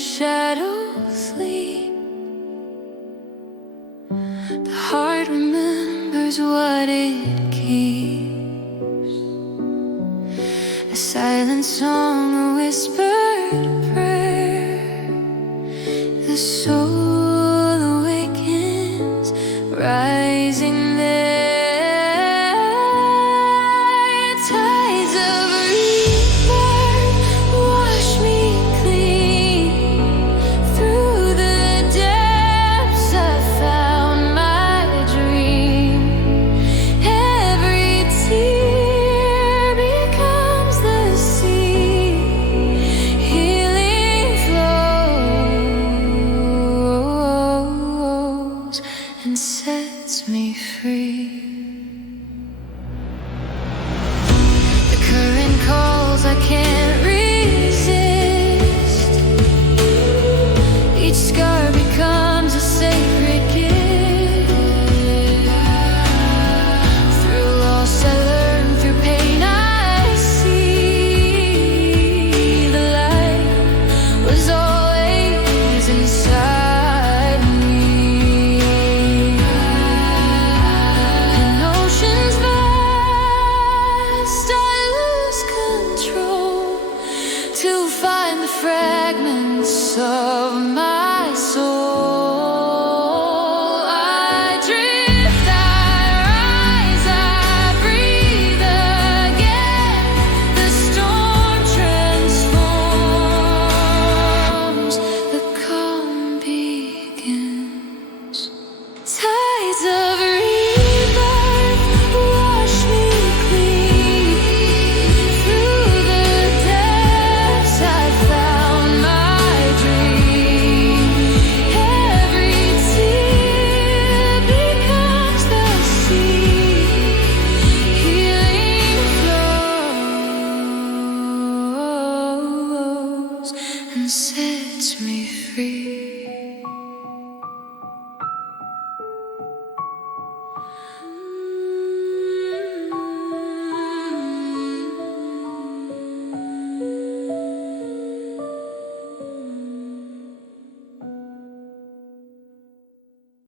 shadows sleep. The heart remembers what it keeps. A silent song, a whispered prayer. The soul awakens, rising there. Tides of rebirth wash me clean. Through the depths I found my dream. Every tear becomes the sea. Healing flows and sets me free.